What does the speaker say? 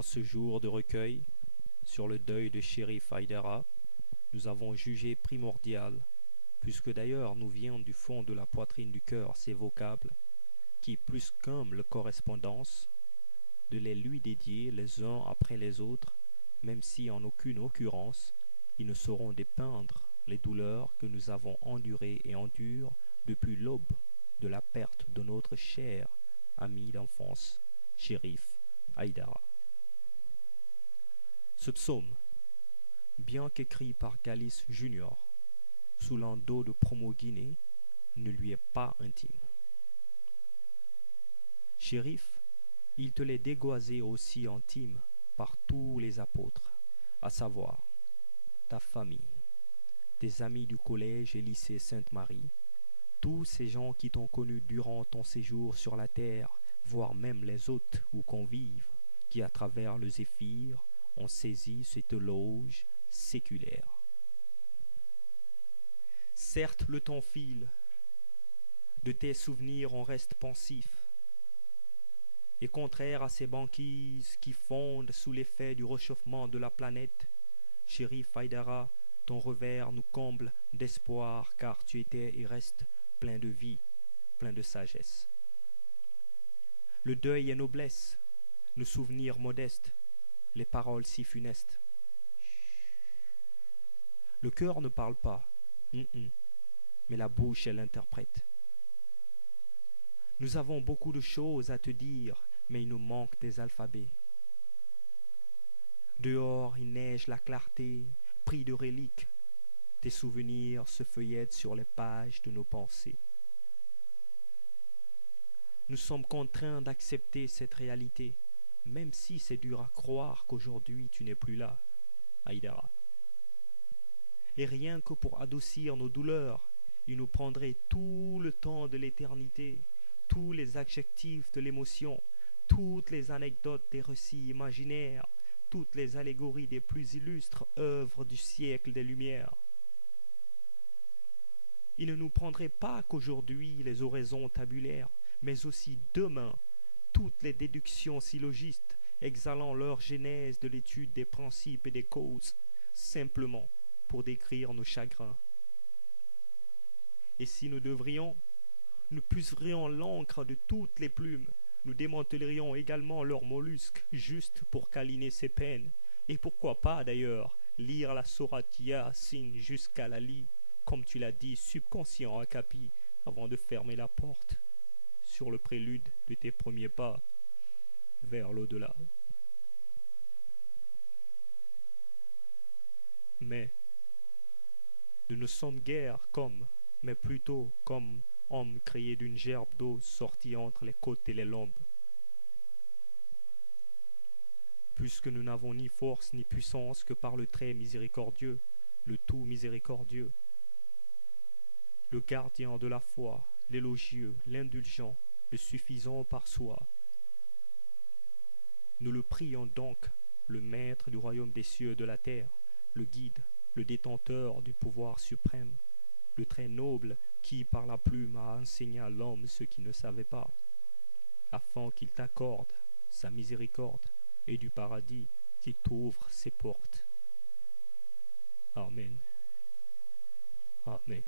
En ce jour de recueil, sur le deuil de Chérif Haïdara, nous avons jugé primordial, puisque d'ailleurs nous vient du fond de la poitrine du cœur ces vocables, qui plus qu'humble correspondance, de les lui dédier les uns après les autres, même si en aucune occurrence ils ne sauront dépeindre les douleurs que nous avons endurées et endurent depuis l'aube de la perte de notre cher ami d'enfance, Chérif Haïdara. Ce psaume, bien qu'écrit par Galice Junior, sous l'endos de Promo Guinée, ne lui est pas intime. Chérif, il te l'est dégoisé aussi intime par tous les apôtres, à savoir ta famille, tes amis du collège et lycée Sainte-Marie, tous ces gens qui t'ont connu durant ton séjour sur la terre, voire même les hôtes ou convives qui, à travers le zéphyr, ont saisi cette loge séculaire. Certes, le temps file, de tes souvenirs on reste pensif, et contraire à ces banquises qui fondent sous l'effet du réchauffement de la planète, Chérif Haïdara, ton revers nous comble d'espoir, car tu étais et restes plein de vie, plein de sagesse. Le deuil est noblesse, nos souvenirs modestes, les paroles si funestes. Le cœur ne parle pas, mais la bouche, elle interprète. Nous avons beaucoup de choses à te dire, mais il nous manque des alphabets. Dehors, il neige la clarté, pris de reliques. Tes souvenirs se feuillettent sur les pages de nos pensées. Nous sommes contraints d'accepter cette réalité, même si c'est dur à croire qu'aujourd'hui tu n'es plus là, Haïdara. Et rien que pour adoucir nos douleurs, il nous prendrait tout le temps de l'éternité, tous les adjectifs de l'émotion, toutes les anecdotes des récits imaginaires, toutes les allégories des plus illustres œuvres du siècle des Lumières. Il ne nous prendrait pas qu'aujourd'hui les oraisons tabulaires, mais aussi demain toutes les déductions syllogistes exhalant leur genèse de l'étude des principes et des causes, simplement pour décrire nos chagrins. Et si nous devrions, nous puiserions l'encre de toutes les plumes, nous démantèlerions également leurs mollusques juste pour câliner ces peines, et pourquoi pas d'ailleurs lire la sourate Yasin jusqu'à la lie, comme tu l'as dit, subconscient à Capi, avant de fermer la porte sur le prélude de tes premiers pas vers l'au-delà. Mais nous ne sommes guère comme, mais plutôt comme hommes créés d'une gerbe d'eau sortie entre les côtes et les lombes. Puisque nous n'avons ni force ni puissance que par le très miséricordieux, le tout miséricordieux, le gardien de la foi, l'élogieux, l'indulgent, le suffisant par soi. Nous le prions donc, le maître du royaume des cieux et de la terre, le guide, le détenteur du pouvoir suprême, le très noble qui par la plume a enseigné à l'homme ce qu'il ne savait pas, afin qu'il t'accorde sa miséricorde et du paradis qu'il t'ouvre ses portes. Amen. Amen.